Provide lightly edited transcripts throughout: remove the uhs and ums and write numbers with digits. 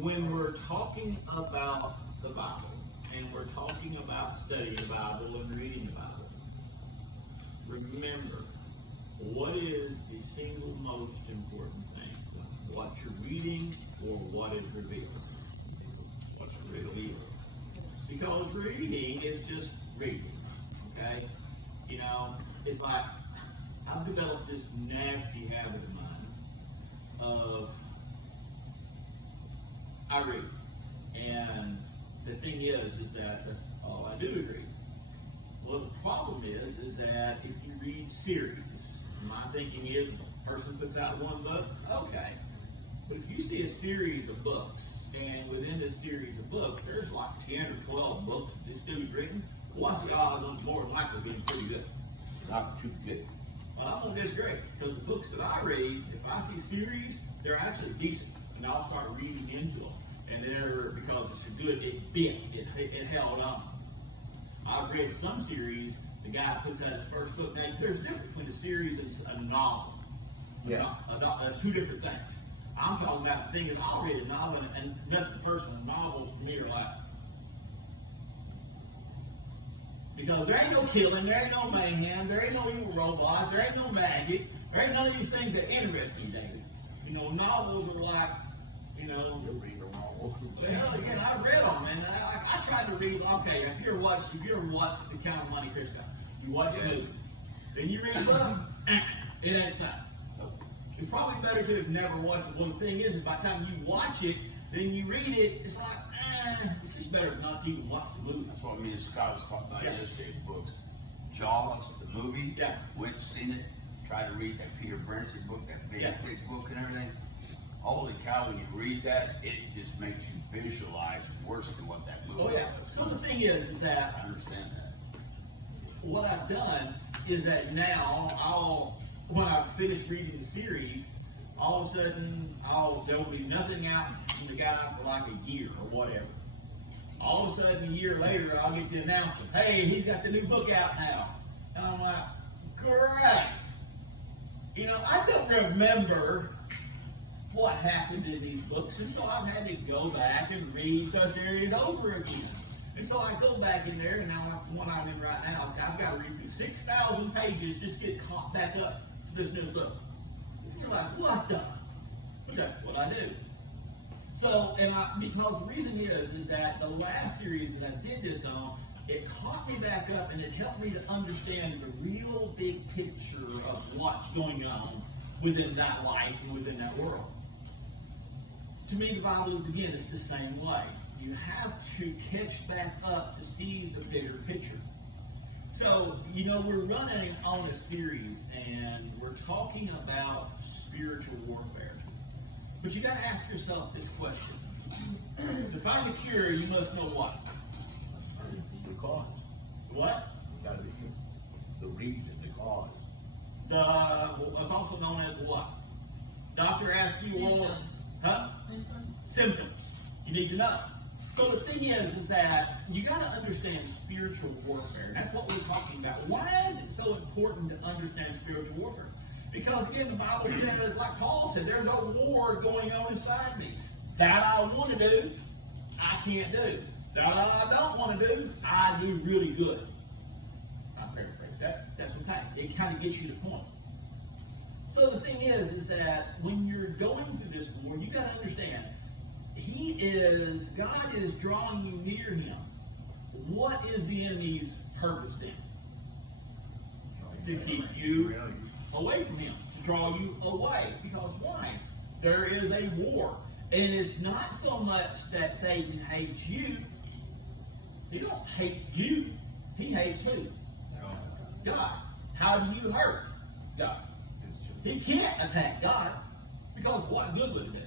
when we're talking about the Bible, and we're talking about studying the Bible and reading the Bible, remember, what is the single most important thing? What you're reading or what is revealed? What's revealed. Because reading is just reading, okay? You know, it's like, I've developed this nasty habit of mine of, I read. And the thing is that that's all I do is read. Well, the problem is that if you read series, my thinking is if a person puts out one book, okay. But if you see a series of books, and within this series of books, there's like 10 or 12 books that this dude's written, what's the odds on more than likely being pretty good? Not too good. Well, I'm going to disagree, because the books that I read, if I see series, they're actually decent, and I'll start reading into them. And they're, because it's a good, it held on. I've read some series, the guy puts out his first book. Now, there's a difference between a series and a novel. Yeah. That's two different things. I'm talking about the thing is, I'll read a novel, and nothing personal. Novels to me are like, because there ain't no killing, there ain't no mayhem, there ain't no evil robots, there ain't no magic, there ain't none of these things that interest me, David. You know, novels are like, you know, well, again, I read them, and I tried to read. Okay, if you ever watched The Count of Monte Cristo, you watch the movie, then you read the book, it ain't time. It's probably better to have never watched it. Well, the thing is, by the time you watch it, then you read it, it's like, it's just better not to even watch the movie. That's what me and Scott was talking about yesterday. Books, Jaws, the movie. Yeah. Went and seen it. Tried to read that Peter Bernstein book, that big book and everything. Holy cow! When you read that, it just makes you visualize worse than what that movie was. So the thing is that I understand that. What I've done is that now when I finish reading the series, all of a sudden there will be nothing out from the guy for like a year or whatever. All of a sudden, a year later, I'll get the announcement, hey, he's got the new book out now. And I'm like, great. You know, I don't remember what happened in these books, and so I've had to go back and read the series over again. And so I go back in there, and now the one I'm in right now, I've got to read through 6,000 pages just to get caught back up to this new book. And you're like, what the? But that's what I do. So, because the reason is that the last series that I did this on, it caught me back up and it helped me to understand the real big picture of what's going on within that life and within that world. To me, the Bible is, again, it's the same way. You have to catch back up to see the bigger picture. So, you know, we're running on a series and we're talking about spiritual warfare. But you got to ask yourself this question. To find a cure, you must know what? The cause. What? The reason, the cause. What's also known as what? Doctor asks you all, symptoms. You need to know. So the thing is that you got to understand spiritual warfare. And that's what we're talking about. Why is it so important to understand spiritual warfare? Because again, the Bible says, like Paul said, there's a war going on inside me. That I want to do, I can't do. That I don't want to do, I do really good. I paraphrase that. That's okay. It kind of gets you the point. So the thing is that when you're going through this war, you got to understand, God is drawing you near Him. What is the enemy's purpose then? To keep you away from Him, to draw you away. Because why? There is a war. And it's not so much that Satan hates you. He don't hate you. He hates who? God. How do you hurt God? He can't attack God. Because what good would it do?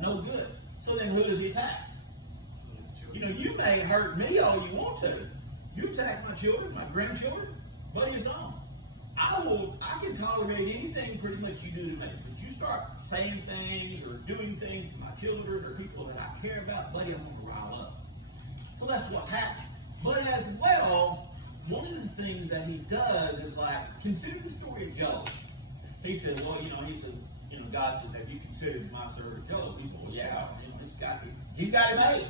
No good. So then who does he attack? You know, you may hurt me all you want to. You attack my children, my grandchildren, what is on? I can tolerate anything pretty much you do to me. But you start saying things or doing things to my children or people that I care about, buddy, I'm going to rile up. So that's what's happening. But as well, one of the things that he does is like, consider the story of Job. He said, God says, have you considered my servant Job? He said, well, yeah, this guy, He's got it made.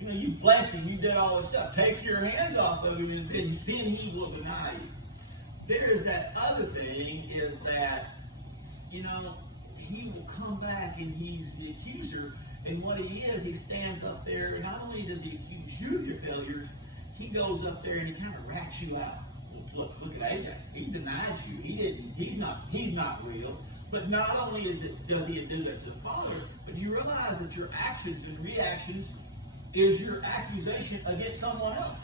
You know, you blessed him, you did all this stuff. Take your hands off of him, and then he will deny you. There is that other thing, is that, you know, he will come back and he's the accuser. And what he is, he stands up there, and not only does he accuse you of your failures, he goes up there and he kind of rats you out. Look at AJ. He denies you. He's not real. But not only does he do that to the Father, but you realize that your actions and reactions is your accusation against someone else.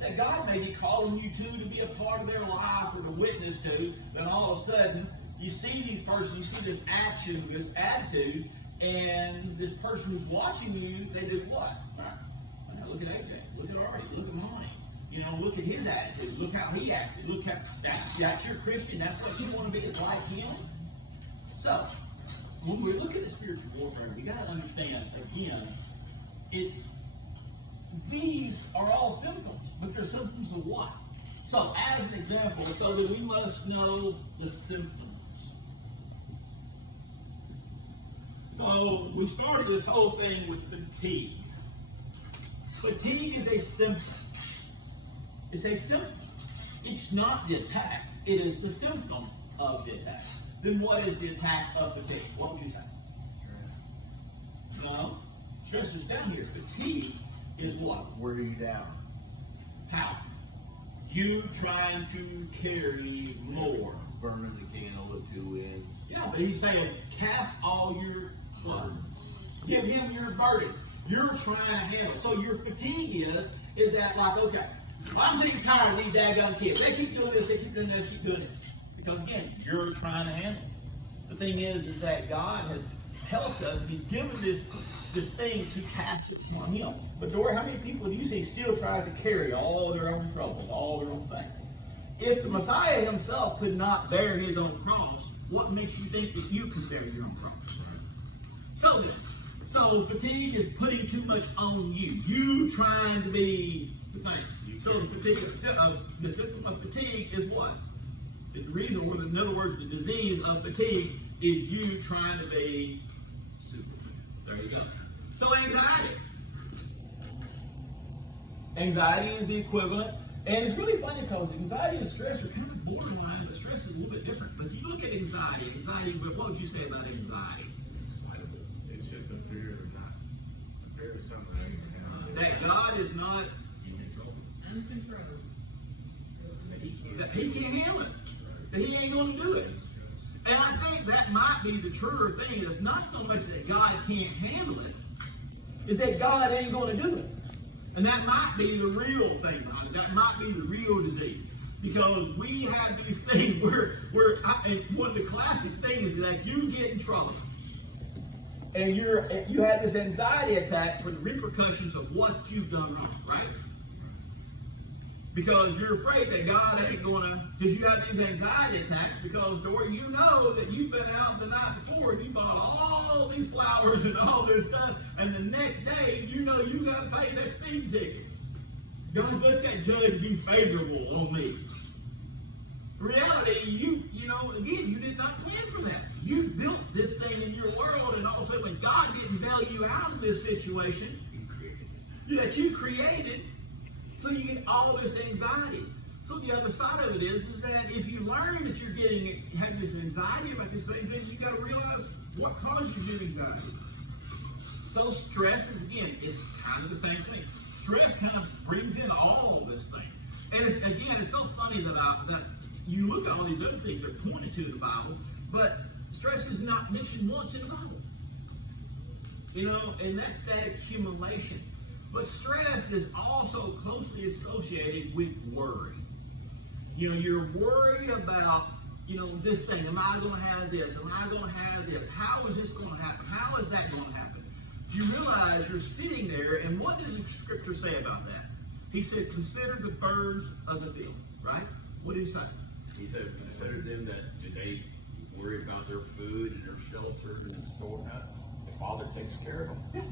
That God may be calling you to be a part of their life or to witness to, then all of a sudden you see these persons, you see this action, this attitude, and this person who's watching you, they do what? Now look at AJ, look at Artie, look at Monty. You know, look at his attitude, look how he acted, look how that's your Christian, that's what you want to be, is like him. So, when we look at the spiritual warfare, we got to understand, again, these are all symptoms, but they're symptoms of what? So, as an example, so that we must know the symptoms. So, we started this whole thing with fatigue. Fatigue is a symptom. It's a symptom. It's not the attack. It is the symptom of the attack. Then what is the attack of fatigue? What would you say? Stress. No. Stress is down here. Fatigue is what? Wear you down. How? You trying to carry more. Burning the candle at two ends. Yeah, but he's saying, cast all your burdens. Give him your burden. You're trying to handle. So your fatigue is that like, okay, I'm getting tired of these daggone kids. They keep doing this, they keep doing this, keep doing this. Because again, you're trying to handle it. The thing is that God has helped us, and he's given this thing to cast it on him. But Dory, how many people do you see still tries to carry all their own troubles, all their own things? If the Messiah himself could not bear his own cross, what makes you think that you can bear your own cross? So fatigue is putting too much on you. You trying to be the thing. So the symptom of fatigue is what? It's the reason, or in other words, the disease of fatigue is you trying to be Superman. There you go. So anxiety. Anxiety is the equivalent. And it's really funny because anxiety and stress are kind of borderline, but stress is a little bit different. But if you look at anxiety, what would you say about anxiety? Excitable. It's just a fear of not. A fear of something. That God is not In control. Uncontrolled. that he can't handle it. That he ain't going to do it. And I think that might be the truer thing. It's not so much that God can't handle it, is that God ain't going to do it. And that might be the real thing behind it. That might be the real disease. Because we have these things and one of the classic things is that you get in trouble. And you have this anxiety attack for the repercussions of what you've done wrong, right? Because you're afraid that God ain't going to, because you have these anxiety attacks because, Dory, you know that you've been out the night before and you bought all these flowers and all this stuff, and the next day, you know you got to pay that speeding ticket. God, let that judge be favorable on me. Reality, you know, again, you did not plan for that. You built this thing in your world, and all of a sudden, when God didn't bail you out of this situation that you created, so you get all this anxiety. So the other side of it is that if you learn that you're having this anxiety about this same thing, you got to realize what causes you anxiety. So stress is, again, it's kind of the same thing. Stress kind of brings in all this thing. And it's so funny that you look at all these other things that are pointed to in the Bible, but stress is not mentioned once in the Bible. You know, and that's that accumulation. But stress is also closely associated with worry. You know, you're worried about, you know, this thing. Am I going to have this? Am I going to have this? How is this going to happen? How is that going to happen? Do you realize you're sitting there, and what does the scripture say about that? He said, consider the birds of the field, right? What did he say? He said, consider them that do they worry about their food and their shelter and storehouse? The Father takes care of them. Yeah.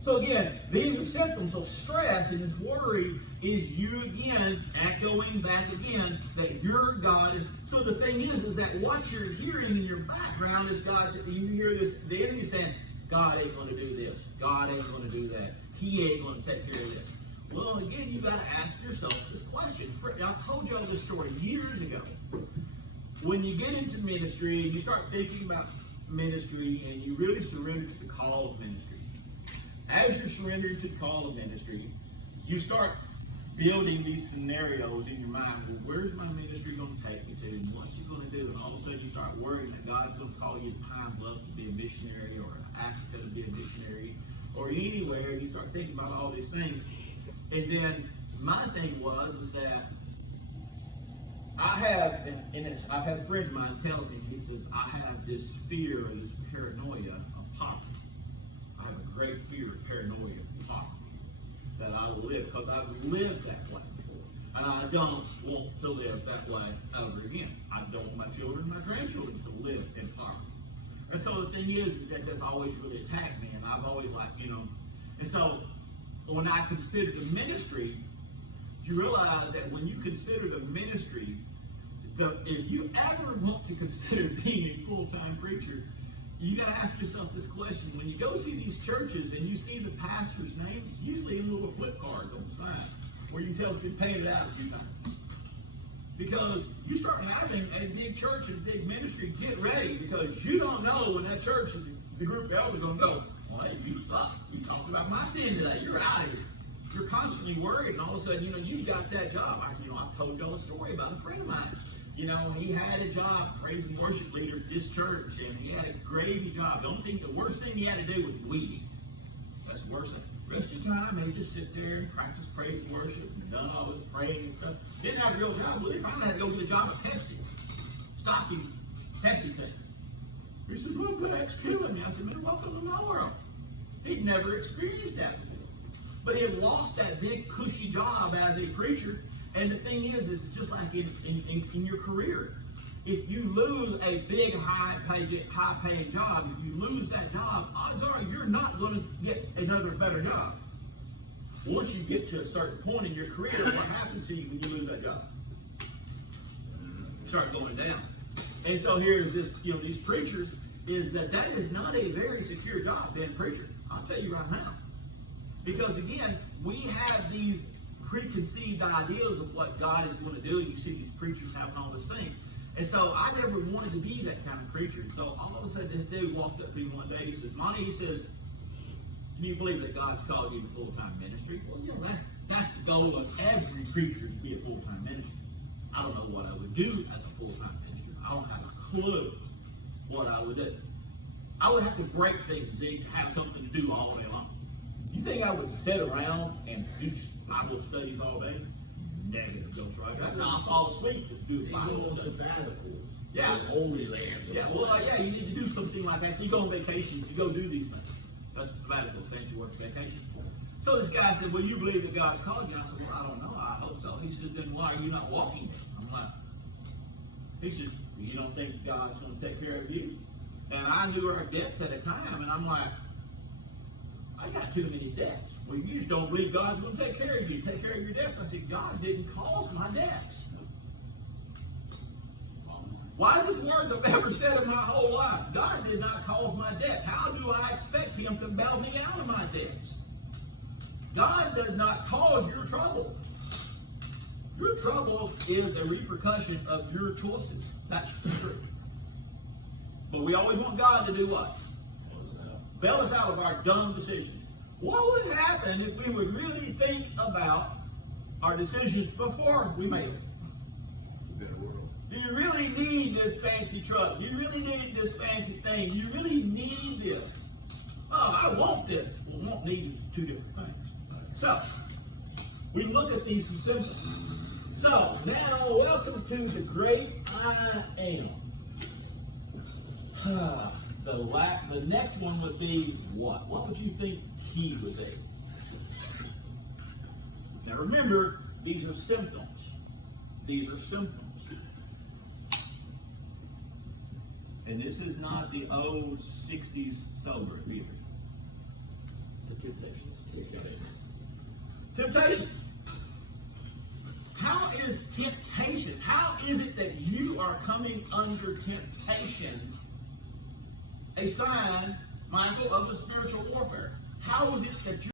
So again, these are symptoms of stress, and this worry is you again echoing back again that your God is. So the thing is that what you're hearing in your background is God. You hear this, the enemy saying, God ain't going to do this. God ain't going to do that. He ain't going to take care of this. Well, again, you got to ask yourself this question. I told y'all this story years ago. When you get into ministry and you start thinking about ministry and you really surrender to the call of ministry, as you're surrendering to the call of ministry, you start building these scenarios in your mind. Well, where's my ministry going to take me to? And what's it going to do? And all of a sudden you start worrying that God's going to call you to Pine Bluff to be a missionary, or Africa to be a missionary, or anywhere. And you start thinking about all these things. And then my thing was that I've had friends of mine tell me, he says, I have this fear or this paranoia of poverty. I have a great fear of paranoia of poverty, that I will live, because I've lived that way before. And I don't want to live that way ever again. I don't want my children, my grandchildren to live in poverty. And so the thing is that that's always really attacked me, and I've always and so when I consider the ministry, you realize that when you consider the ministry, if you ever want to consider being a full-time preacher, you got to ask yourself this question. When you go see these churches and you see the pastor's names, usually in little flip cards on the sign, where you can tell it's been painted out a few times. Because you start having a big church and big ministry, get ready, because you don't know when that church, the group of elders going to go, well, hey, you suck. You talked about my sin today. You're out of here. You're constantly worried, and all of a sudden, you got that job. I've told y'all a story about a friend of mine. He had a job, praise and worship leader at this church, and he had a gravy job. Don't think the worst thing he had to do was weeding. That's the worst thing. The rest of the time, he just sit there and practice praise and worship and done all this praying and stuff. Didn't have a real job, but he finally had to go get a job at Pepsi, stocking Pepsi things. He said, "Well, that's killing me." I said, "Man, welcome to my world." He'd never experienced that before. But he had lost that big, cushy job as a preacher. And the thing is just like in your career. If you lose a big, high-paying job, if you lose that job, odds are you're not going to get another better job. Once you get to a certain point in your career, what happens to you when you lose that job? Start going down. And so here's this, these preachers, is that is not a very secure job, being a preacher. I'll tell you right now. Because again, we have these preconceived ideas of what God is going to do. You see these preachers having all this thing. And so I never wanted to be that kind of preacher. And so all of a sudden this dude walked up to me one day. He says, "Monty," he says, "can you believe that God's called you to full-time ministry?" Well, that's the goal of every preacher, to be a full-time minister. I don't know what I would do as a full-time minister. I don't have a clue what I would do. I would have to break things, to have something to do all day long. You think I would sit around and do Bible studies all day? Negative, Ghost Rider. That's how I fall asleep. Just do Bible studies. Sabbaticals. Yeah. Holy Land. Yeah, well, you need to do something like that. So you go on vacation, you go do these things. That's a sabbatical, fancy word for vacation. So this guy said, "Well, you believe that God's called you?" And I said, "Well, I don't know. I hope so." He says, "Then why are you not walking then?" I'm like, he says, "You don't think God's going to take care of you?" And I knew our debts at the time, and I'm like, I got too many debts. Well, you just don't believe God's going to take care of you. Take care of your debts. I said, God didn't cause my debts. Wisest words I've ever said in my whole life. God did not cause my debts. How do I expect him to bail me out of my debts? God does not cause your trouble. Your trouble is a repercussion of your choices. That's true. But we always want God to do what? Bail us out of our dumb decisions. What would happen if we would really think about our decisions before we made them? Do you really need this fancy truck? Do you really need this fancy thing? Do you really need this? Oh, I want this. Well, want need is two different things. So, we look at these symptoms. So, now welcome to the great I am. The next one would be what? What would you think T would be? Now remember, these are symptoms. These are symptoms. And this is not the old 60s sober either. The temptations. Temptations. How is temptations? How is it that you are coming under temptation a sign Michael, of the spiritual warfare. How is it that you